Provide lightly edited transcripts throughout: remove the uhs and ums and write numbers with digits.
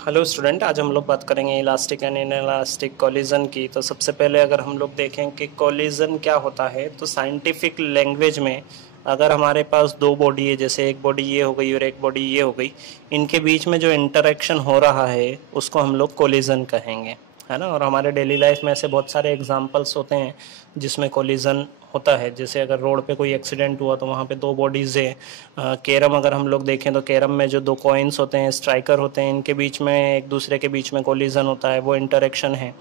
Hello student, आज हम लोग बात करेंगे इलास्टिक एंड इनइलास्टिक कोलिजन की। तो सबसे पहले अगर हम लोग देखें कि कोलिजन क्या होता है, तो साइंटिफिक लैंग्वेज में अगर हमारे पास दो बॉडी है, जैसे एक बॉडी ये हो गई और एक बॉडी ये हो गई, इनके बीच में जो इंटरेक्शन हो रहा है उसको हम लोग कोलिजन कहेंगे, है ना। और हमारे डेली लाइफ में ऐसे बहुत सारे एग्जांपल्स होते हैं जिसमें कोलिजन होता है। जैसे अगर रोड पे कोई एक्सीडेंट हुआ तो वहाँ पे दो बॉडीज़ है। कैरम अगर हम लोग देखें तो कैरम में जो दो कॉइन्स होते हैं, स्ट्राइकर होते हैं, इनके बीच में एक दूसरे के बीच में कोलिजन होता है, वो इंटरेक्शन है।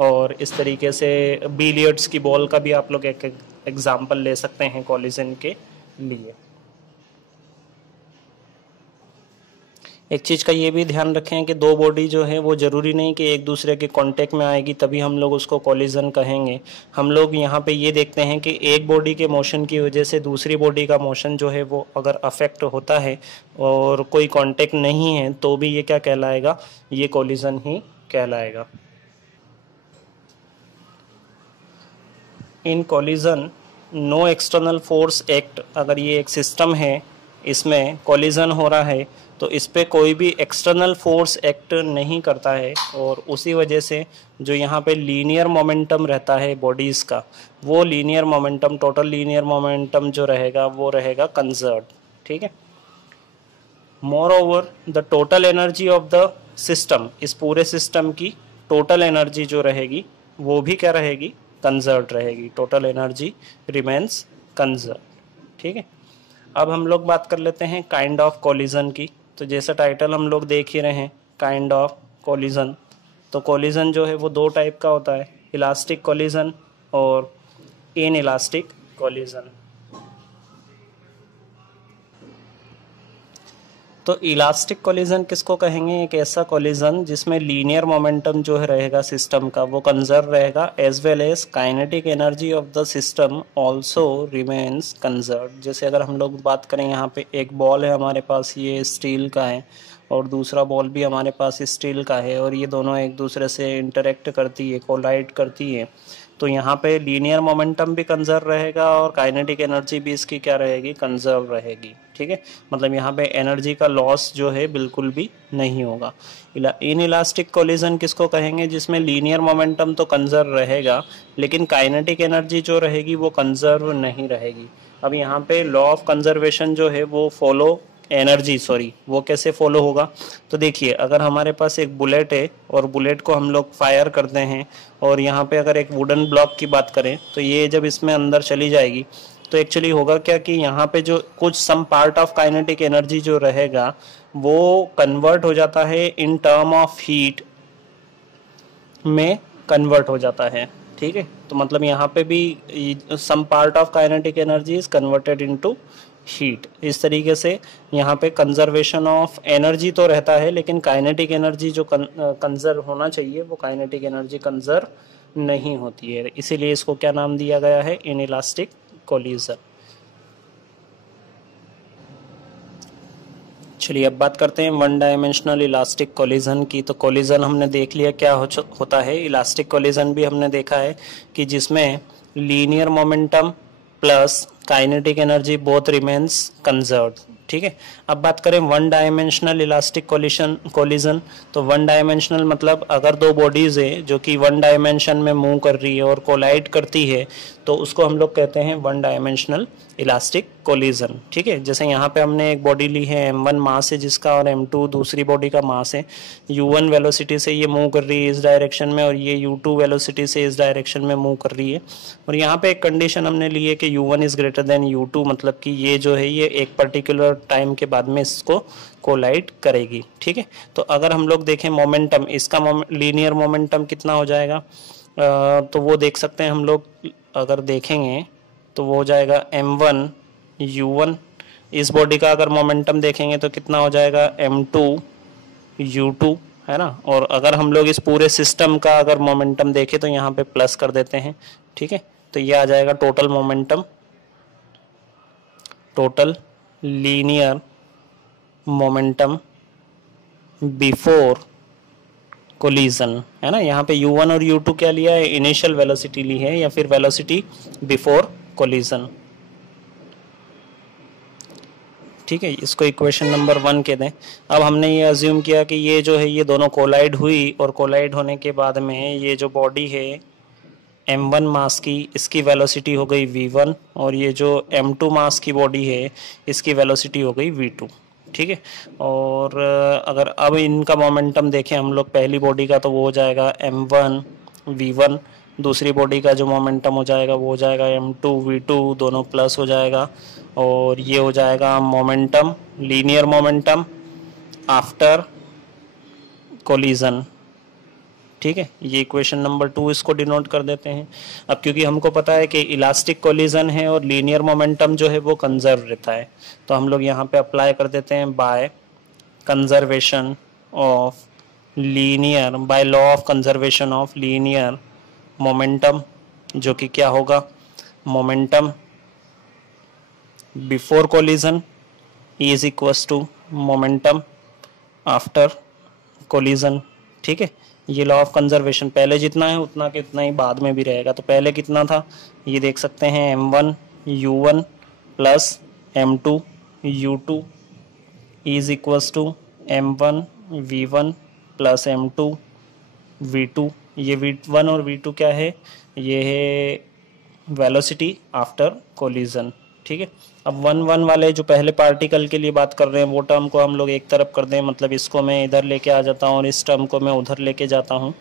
और इस तरीके से बिलियर्ड्स की बॉल का भी आप लोग एक एग्जाम्पल ले सकते हैं कोलिजन के लिए। एक चीज़ का ये भी ध्यान रखें कि दो बॉडी जो है वो ज़रूरी नहीं कि एक दूसरे के कांटेक्ट में आएगी तभी हम लोग उसको कोलिजन कहेंगे। हम लोग यहाँ पे ये देखते हैं कि एक बॉडी के मोशन की वजह से दूसरी बॉडी का मोशन जो है वो अगर अफेक्ट होता है और कोई कांटेक्ट नहीं है तो भी ये क्या कहलाएगा, ये कोलिजन ही कहलाएगा। In collision no external force act, अगर ये एक सिस्टम है, इसमें कोलिजन हो रहा है तो इस पर कोई भी एक्सटर्नल फोर्स एक्ट नहीं करता है, और उसी वजह से जो यहाँ पे लीनियर मोमेंटम रहता है बॉडीज़ का, वो linear momentum, total linear momentum जो रहेगा वो रहेगा कंजर्व। ठीक है। More over the total energy of the system, इस पूरे सिस्टम की टोटल एनर्जी जो रहेगी वो भी क्या रहेगी, कंजर्व रहेगी। Total energy remains conserve. ठीक है। अब हम लोग बात कर लेते हैं काइंड ऑफ कोलिजन की। तो जैसा टाइटल हम लोग देख ही रहे हैं, काइंड ऑफ कोलिजन। तो कोलिजन जो है वो दो टाइप का होता है, इलास्टिक कोलिजन और इनइलास्टिक कोलिजन। तो इलास्टिक कोलिजन किसको कहेंगे, एक ऐसा कोलिजन जिसमें लीनियर मोमेंटम जो है रहेगा सिस्टम का वो कंजर्व रहेगा, as well as kinetic energy of the system also remains conserve. जैसे अगर हम लोग बात करें, यहाँ पे एक बॉल है हमारे पास, ये स्टील का है, और दूसरा बॉल भी हमारे पास स्टील का है, और ये दोनों एक दूसरे से इंटरेक्ट करती है, कोलाइड करती है, तो यहाँ पे लीनियर मोमेंटम भी कंजर्व रहेगा और काइनेटिक एनर्जी भी इसकी क्या रहेगी, कंजर्व रहेगी। ठीक है। मतलब यहाँ पे एनर्जी का लॉस जो है बिल्कुल भी नहीं होगा। इन इलास्टिक कोलिजन किसको कहेंगे, जिसमें लीनियर मोमेंटम तो कंजर्व रहेगा लेकिन काइनेटिक एनर्जी जो रहेगी वो कंजर्व नहीं रहेगी। अब यहाँ पे लॉ ऑफ कंजर्वेशन जो है वो वो कैसे फॉलो होगा। तो देखिए, अगर हमारे पास एक बुलेट है और बुलेट को हम लोग फायर करते हैं, और यहाँ पे अगर एक वुडन ब्लॉक की बात करें तो ये जब इसमें अंदर चली जाएगी तो एक्चुअली होगा क्या कि यहाँ पे जो कुछ some part of kinetic energy जो रहेगा वो कन्वर्ट हो जाता है इन टर्म ऑफ हीट में कन्वर्ट हो जाता है। ठीक है। तो मतलब यहाँ पे भी some part of kinetic energy is converted into heat. इस तरीके से यहाँ पे कंजर्वेशन ऑफ एनर्जी तो रहता है लेकिन काइनेटिक एनर्जी जो कंजर्व होना चाहिए वो काइनेटिक एनर्जी कंजर्व नहीं होती है, इसीलिए इसको क्या नाम दिया गया है, इनइलास्टिक कोलिजन। चलिए अब बात करते हैं वन डायमेंशनल इलास्टिक कोलिजन की। तो कोलिजन हमने देख लिया क्या होता है। इलास्टिक कोलिजन भी हमने देखा है कि जिसमें linear momentum plus kinetic energy both remains conserved. ठीक है। अब बात करें वन डायमेंशनल इलास्टिक कोलिजन। तो वन डायमेंशनल मतलब अगर दो बॉडीज है जो कि वन डायमेंशन में मूव कर रही है और कोलाइड करती है तो उसको हम लोग कहते हैं वन डायमेंशनल इलास्टिक कोलिजन। ठीक है। जैसे यहाँ पे हमने एक बॉडी ली है, m1 मास है जिसका, और m2 दूसरी बॉडी का मास है। u1 वेलोसिटी से ये मूव कर रही है इस डायरेक्शन में, और ये u2 वेलोसिटी से इस डायरेक्शन में मूव कर रही है। और यहाँ पे एक कंडीशन हमने ली है कि u1 is greater than u2, मतलब कि ये जो है ये एक पर्टिकुलर टाइम के बाद में इसको कोलाइड करेगी। ठीक है। तो अगर हम लोग देखें मोमेंटम, इसका लीनियर मोमेंटम कितना हो जाएगा, तो वो देख सकते हैं हम लोग, अगर देखेंगे तो वो हो जाएगा m1 u1। इस बॉडी का अगर मोमेंटम देखेंगे तो कितना हो जाएगा m2 u2, है ना। और अगर हम लोग इस पूरे सिस्टम का अगर मोमेंटम देखें तो यहाँ पे प्लस कर देते हैं। ठीक है। तो ये आ जाएगा total momentum, total linear momentum before collision, है ना। यहाँ पे u1 और u2 क्या लिया है, इनिशियल वेलोसिटी ली है या फिर वेलोसिटी बिफोर कोलिजन। ठीक है, इसको इक्वेशन नंबर 1 के दें। अब हमने ये अज्यूम किया कि ये जो है ये दोनों कोलाइड हुई, और कोलाइड होने के बाद में ये जो बॉडी है m1 मास की, इसकी वेलोसिटी हो गई v1, और ये जो m2 मास की बॉडी है इसकी वेलोसिटी हो गई v2। ठीक है, और अगर अब इनका मोमेंटम देखें हम लोग पहली बॉडी का, तो वो हो जाएगा m1 v1, दूसरी बॉडी का जो मोमेंटम हो जाएगा वो हो जाएगा m2 v2, दोनों प्लस हो जाएगा, और ये हो जाएगा momentum, linear momentum after collision. ठीक है, ये इक्वेशन नंबर 2 इसको डिनोट कर देते हैं। अब क्योंकि हमको पता है कि इलास्टिक कोलिजन है और लीनियर मोमेंटम जो है वो कंजर्व रहता है, तो हम लोग यहाँ पे अप्लाई कर देते हैं by conservation of linear, by law of conservation of linear momentum, जो कि क्या होगा, momentum before collision is equals to momentum after collision. ठीक है, ये लॉ ऑफ कंजर्वेशन पहले जितना है उतना के उतना ही बाद में भी रहेगा। तो पहले कितना था ये देख सकते हैं, m1 u1 plus m2 u2 is equals to m1 v1 plus m2 v2। ये v1 और v2 क्या है, ये है वेलोसिटी आफ्टर कोलिजन। ठीक है, अब 1 वाले जो पहले पार्टिकल के लिए बात कर रहे हैं वो टर्म को हम लोग एक तरफ कर दें, मतलब इसको मैं इधर लेके आ जाता हूँ और इस टर्म को मैं उधर लेके जाता हूँ,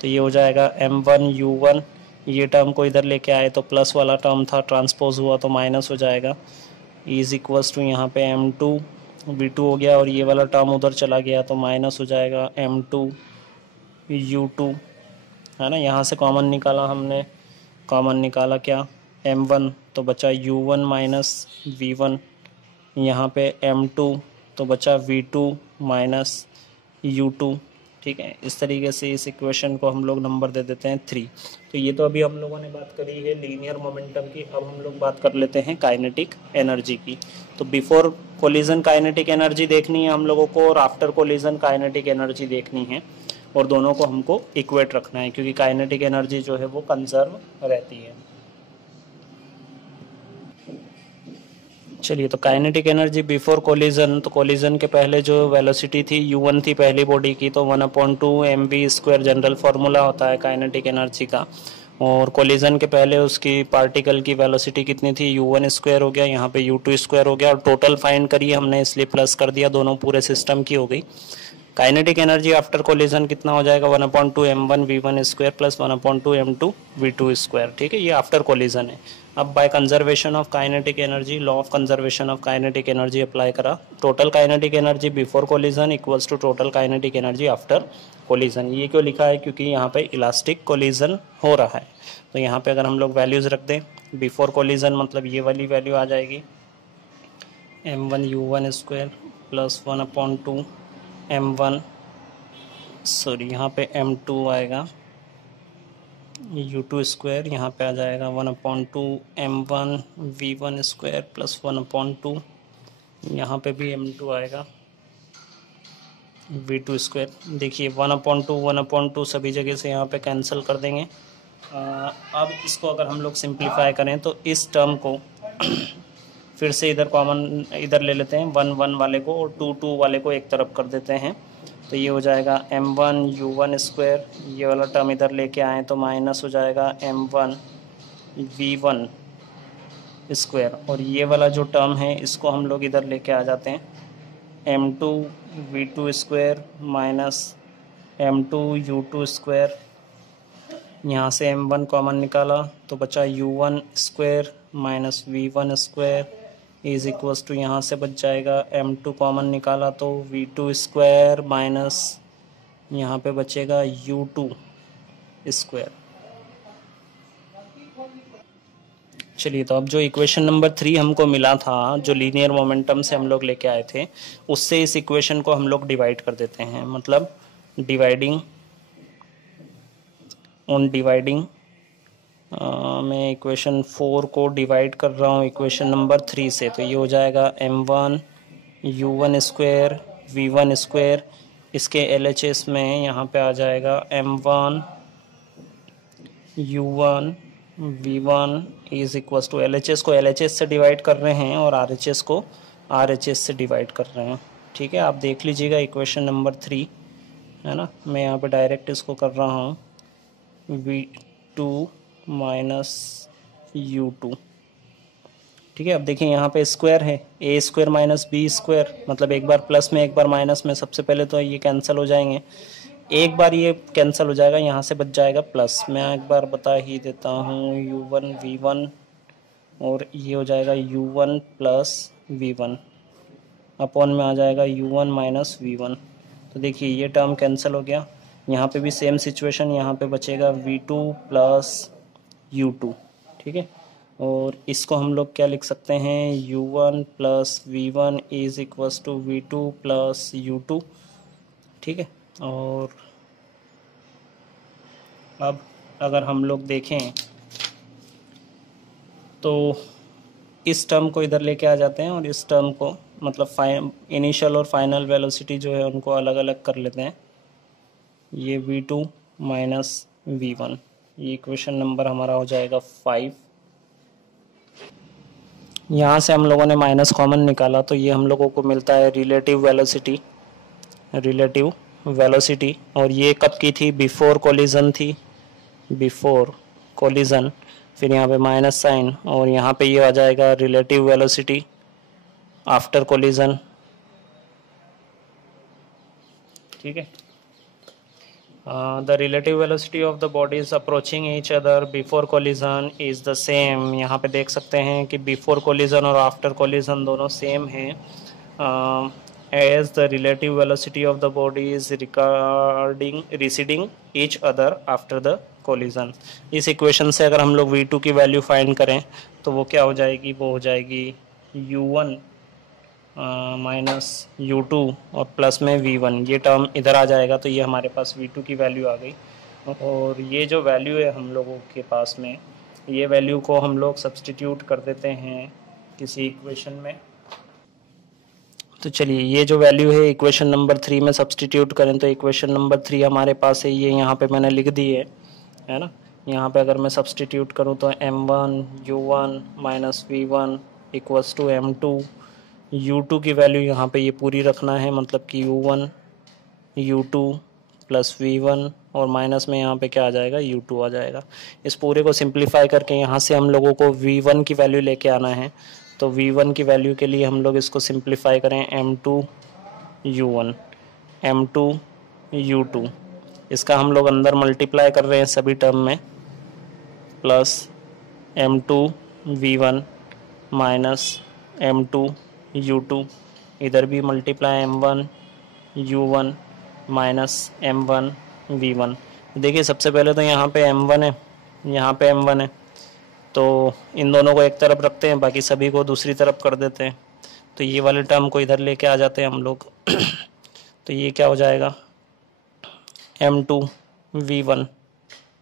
तो ये हो जाएगा m1 u1, ये टर्म को इधर लेके आए तो प्लस वाला टर्म था, ट्रांसपोज हुआ तो माइनस हो जाएगा, इज इक्वल्स टू यहाँ पे m2 v2 हो गया, और ये वाला टर्म उधर चला गया तो माइनस हो जाएगा m2 u2, है ना। यहाँ से कॉमन निकाला हमने, कॉमन निकाला क्या, m1 तो बचा u1 माइनस v1, यहाँ पे m2 तो बचा v2 माइनस u2। ठीक है, इस तरीके से इस इक्वेशन को हम लोग नंबर दे देते हैं 3। तो ये तो अभी हम लोगों ने बात करी है लीनियर मोमेंटम की। अब हम लोग बात कर लेते हैं काइनेटिक एनर्जी की। तो बिफोर कोलिजन काइनेटिक एनर्जी देखनी है हम लोगों को, और आफ्टर कोलिजन काइनेटिक एनर्जी देखनी है, और दोनों को हमको इक्वेट रखना है, क्योंकि काइनेटिक एनर्जी जो है वो कंजर्व रहती है। चलिए, तो काइनेटिक एनर्जी बिफोर कोलिजन, तो कोलिजन के पहले जो वेलोसिटी थी u1 थी पहली बॉडी की, तो 1/2 mv² जनरल फार्मूला होता है काइनेटिक एनर्जी का, और कोलिजन के पहले उसकी पार्टिकल की वेलोसिटी कितनी थी, u1² हो गया, यहाँ पे u2² हो गया, और टोटल फाइंड करिए हमने इसलिए प्लस कर दिया, दोनों पूरे सिस्टम की हो गई। काइनेटिक एनर्जी आफ्टर कोलिजन कितना हो जाएगा, 1/2 m1 v1² plus 1/2 m2 v2²। ठीक है, ये आफ्टर कोलिजन है। अब by conservation of kinetic energy, law of conservation of kinetic energy apply करा, total kinetic energy before collision equals to total kinetic energy after collision. ये क्यों लिखा है, क्योंकि यहाँ पे इलास्टिक कोलिजन हो रहा है। तो यहाँ पे अगर हम लोग वैल्यूज रख दें, बिफोर कोलिजन मतलब ये वाली वैल्यू आ जाएगी, m1 u1² plus 1/2 m1, sorry यहाँ पे m2 आएगा, u2², यहाँ पे आ जाएगा 1/2 m1 v1² प्लस 1/2, यहाँ पे भी m2 आएगा v2²। देखिए 1/2 सभी जगह से यहाँ पे कैंसिल कर देंगे। अब इसको अगर हम लोग सिंप्लीफाई करें तो इस टर्म को फिर से इधर कॉमन इधर ले लेते हैं, 1 वाले को और 2 वाले को एक तरफ कर देते हैं, तो ये हो जाएगा m1 u1², ये वाला टर्म इधर लेके आए तो माइनस हो जाएगा m1 v1², और ये वाला जो टर्म है इसको हम लोग इधर लेके आ जाते हैं, m2 v2² minus m2 u2², यहाँ से m1 कॉमन निकाला तो बचा u1² minus v1² is equals to, यहाँ से बच जाएगा m2 कॉमन निकाला तो v2² माइनस यहाँ पे बचेगा u2²। चलिए, तो अब जो इक्वेशन नंबर 3 हमको मिला था, जो लीनियर मोमेंटम से हम लोग लेके आए थे, उससे इस इक्वेशन को हम लोग डिवाइड कर देते हैं, मतलब डिवाइडिंग ऑन डिवाइडिंग, मैं इक्वेशन 4 को डिवाइड कर रहा हूँ इक्वेशन नंबर 3 से, तो ये हो जाएगा m1 u1² v1², इसके LHS में यहाँ पे आ जाएगा m1 u1 v1 is equals to, LHS को LHS से डिवाइड कर रहे हैं और RHS को RHS से डिवाइड कर रहे हैं। ठीक है, आप देख लीजिएगा इक्वेशन नंबर 3 है ना। मैं यहाँ पे डायरेक्ट इसको कर रहा हूँ V2 माइनस U2। ठीक है, अब देखिए यहाँ पे स्क्वायर है, ए स्क्वायर माइनस बी स्क्वायर, मतलब एक बार प्लस में एक बार माइनस में। सबसे पहले तो ये कैंसिल हो जाएंगे, एक बार ये कैंसिल हो जाएगा, यहाँ से बच जाएगा प्लस। मैं एक बार बता ही देता हूँ U1 V1 और ये हो जाएगा U1 प्लस V1 अपॉन में आ जाएगा U1 माइनस V1। तो देखिए ये टर्म कैंसिल हो गया। यहाँ पे भी सेम सिचुएशन, यहाँ पे बचेगा V2 प्लस U2। ठीक है, और इसको हम लोग क्या लिख सकते हैं, U1 plus V1 is equals to V2 plus U2। ठीक है, और अब अगर हम लोग देखें तो इस टर्म को इधर लेके आ जाते हैं और इस टर्म को, मतलब इनिशियल और फाइनल वेलोसिटी जो है उनको अलग अलग कर लेते हैं। ये V2 माइनस V1, ये इक्वेशन नंबर हमारा हो जाएगा 5। यहाँ से हम लोगों ने माइनस कॉमन निकाला तो ये हम लोगों को मिलता है रिलेटिव वेलोसिटी। और ये कब की थी, बिफोर कोलिजन थी, बिफोर कोलिजन। फिर यहाँ पे माइनस साइन और यहाँ पे ये आ जाएगा रिलेटिव वेलोसिटी आफ्टर कोलिजन। ठीक है, the relative velocity of the bodies approaching each other before collision is the same. यहाँ पे देख सकते हैं कि बिफोर कोलिजन और आफ्टर कोलिजन दोनों सेम हैं। As the relative velocity of the body is receding each other after the collision. इस इक्वेशन से अगर हम लोग V2 की वैल्यू फाइंड करें तो वो क्या हो जाएगी, वो हो जाएगी U1 माइनस U2 और प्लस में V1। ये टर्म इधर आ जाएगा तो ये हमारे पास V2 की वैल्यू आ गई। और ये जो वैल्यू है हम लोगों के पास में, ये वैल्यू को हम लोग सब्सटीट्यूट कर देते हैं किसी इक्वेशन में। तो चलिए ये जो वैल्यू है इक्वेशन नंबर 3 में सब्सटीट्यूट करें तो इक्वेशन नंबर 3 हमारे पास है, ये यहाँ पे मैंने लिख दी है ना। यहाँ पे अगर मैं सब्सटीट्यूट करूँ तो M1 U1 minus V1 equals to M2 U2 की वैल्यू यहाँ पे ये पूरी रखना है, मतलब कि U1 U2 प्लस V1 और माइनस में यहाँ पे क्या आ जाएगा, U2 आ जाएगा। इस पूरे को सिंप्लीफाई करके यहाँ से हम लोगों को V1 की वैल्यू लेके आना है। तो V1 की वैल्यू के लिए हम लोग इसको सिंप्लीफाई करें, M2 U1 M2 U2, इसका हम लोग अंदर मल्टीप्लाई कर रहे हैं सभी टर्म में, plus M2 V1 minus M2 U2, इधर भी multiply M1 U1 minus M1 V1। देखिए सबसे पहले तो यहाँ पे M1 है, यहाँ पे M1 है, तो इन दोनों को एक तरफ रखते हैं, बाकी सभी को दूसरी तरफ कर देते हैं। तो ये वाले टर्म को इधर लेके आ जाते हैं हम लोग। तो ये क्या हो जाएगा, M2 V1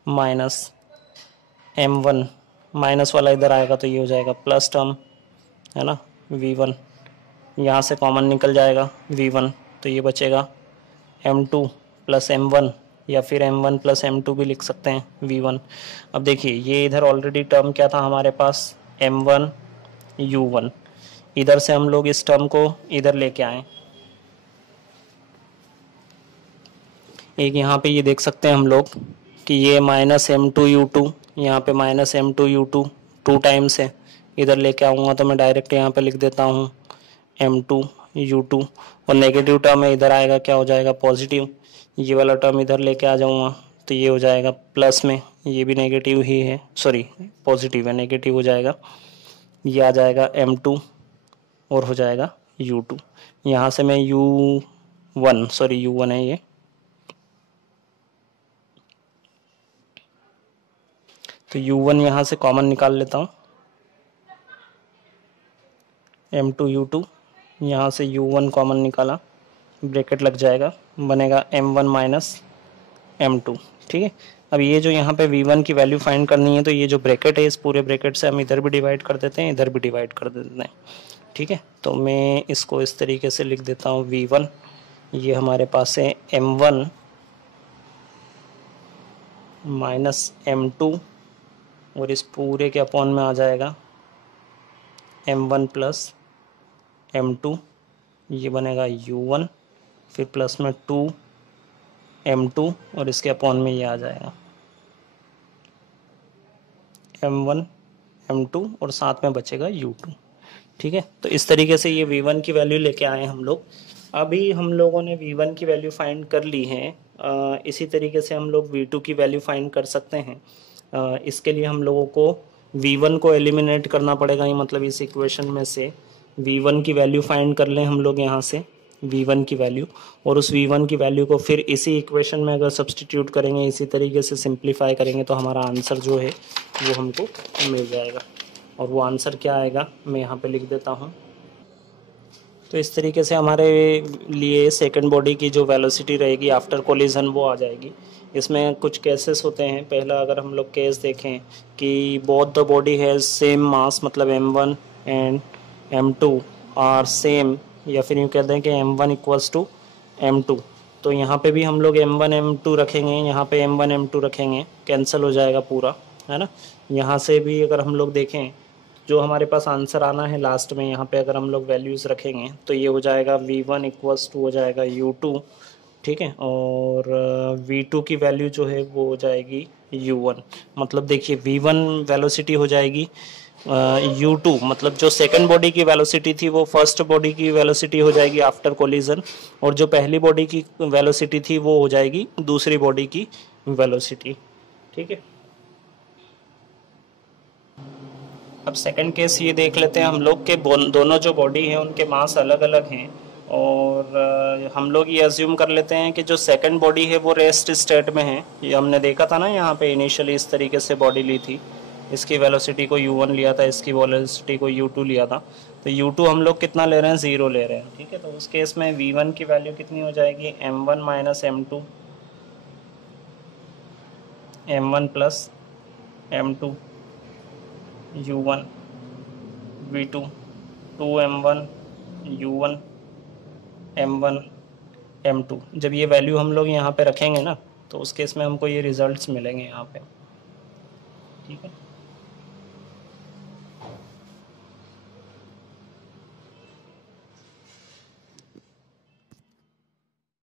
minus M1, minus वाला इधर आएगा तो ये हो जाएगा प्लस टर्म है ना, V1 यहाँ से कॉमन निकल जाएगा V1, तो ये बचेगा M2 प्लस M1 या फिर M1 प्लस M2 भी लिख सकते हैं V1। अब देखिए ये इधर ऑलरेडी टर्म क्या था हमारे पास, M1 U1, इधर से हम लोग इस टर्म को इधर लेके आए। एक यहाँ पे ये देख सकते हैं हम लोग कि ये माइनस M2 U2, यहाँ पे minus M2 U2 two times है, इधर लेके आऊँगा तो मैं डायरेक्ट यहाँ पे लिख देता हूँ M2 U2 और नेगेटिव टर्म है इधर आएगा, क्या हो जाएगा पॉजिटिव। ये वाला टर्म इधर लेके आ जाऊँगा तो ये हो जाएगा प्लस में, ये भी नेगेटिव ही है, सॉरी पॉजिटिव है, नेगेटिव हो जाएगा, ये आ जाएगा M2 और हो जाएगा U2। यहाँ से मैं U1 है ये, तो U1 यहाँ से कॉमन निकाल लेता हूँ, M2 U2, यहाँ से U1 कॉमन निकाला, ब्रैकेट लग जाएगा, बनेगा M1 माइनस M2। ठीक है, अब ये जो यहाँ पे V1 की वैल्यू फाइंड करनी है तो ये जो ब्रैकेट है इस पूरे ब्रैकेट से हम इधर भी डिवाइड कर देते हैं, इधर भी डिवाइड कर देते हैं। ठीक है, तो मैं इसको इस तरीके से लिख देता हूँ V1, ये हमारे पास है M1 माइनस M2 और इस पूरे के अपॉन में आ जाएगा M1 प्लस m2, ये बनेगा u1, फिर प्लस में 2 m2 और इसके अपॉन में ये आ जाएगा m1 m2 और साथ में बचेगा u2। ठीक है, तो इस तरीके से ये v1 की वैल्यू लेके आए हम लोग। अभी हम लोगों ने v1 की वैल्यू फाइंड कर ली है। इसी तरीके से हम लोग v2 की वैल्यू फाइंड कर सकते हैं। इसके लिए हम लोगों को v1 को एलिमिनेट करना पड़ेगा, ये मतलब इस इक्वेशन में से v1 की वैल्यू फाइंड कर लें हम लोग यहाँ से v1 की वैल्यू, और उस v1 की वैल्यू को फिर इसी इक्वेशन में अगर सब्सटीट्यूट करेंगे, इसी तरीके से सिंप्लीफाई करेंगे तो हमारा आंसर जो है वो हमको मिल जाएगा। और वो आंसर क्या आएगा मैं यहाँ पे लिख देता हूँ। तो इस तरीके से हमारे लिए सेकंड बॉडी की जो वेलोसिटी रहेगी आफ्टर कोलिजन वो आ जाएगी। इसमें कुछ केसेस होते हैं। पहला अगर हम लोग केस देखें कि both the body has same mass, मतलब m1 and m2 are same, या फिर यूँ कहते हैं कि m1 इक्वल्स टू m2, तो यहाँ पे भी हम लोग m1 m2 रखेंगे, यहाँ पे m1 m2 रखेंगे, कैंसिल हो जाएगा पूरा, है ना। यहाँ से भी अगर हम लोग देखें जो हमारे पास आंसर आना है लास्ट में, यहाँ पे अगर हम लोग वैल्यूज़ रखेंगे तो ये हो जाएगा v1 इक्वल्स टू हो जाएगा u2, ठीक है, और v2 की वैल्यू जो है वो हो जाएगी u1। मतलब देखिए v1 वेलोसिटी हो जाएगी u2, मतलब जो सेकंड बॉडी की वेलोसिटी थी वो फर्स्ट बॉडी की वेलोसिटी हो जाएगी आफ्टर कोलिजन, और जो पहली बॉडी की वेलोसिटी थी वो हो जाएगी दूसरी बॉडी की वेलोसिटी। ठीक है, अब सेकंड केस ये देख लेते हैं हम लोग के दोनों जो बॉडी हैं उनके मास अलग अलग हैं, और हम लोग ये अज्यूम कर लेते हैं कि जो सेकंड बॉडी है वो रेस्ट स्टेट में है। ये हमने देखा था ना, यहाँ पे इनिशियली इस तरीके से बॉडी ली थी, इसकी वेलोसिटी को u1 लिया था, इसकी वेलोसिटी को u2 लिया था। तो u2 हम लोग कितना ले रहे हैं, 0 ले रहे हैं। ठीक है, तो उस केस में v1 की वैल्यू कितनी हो जाएगी, m1 minus m2, m1 plus m2 u1 v2 2m1 u1 m1 m2। जब ये वैल्यू हम लोग यहाँ पे रखेंगे ना तो उस केस में हमको ये रिजल्ट्स मिलेंगे यहाँ पे। ठीक है।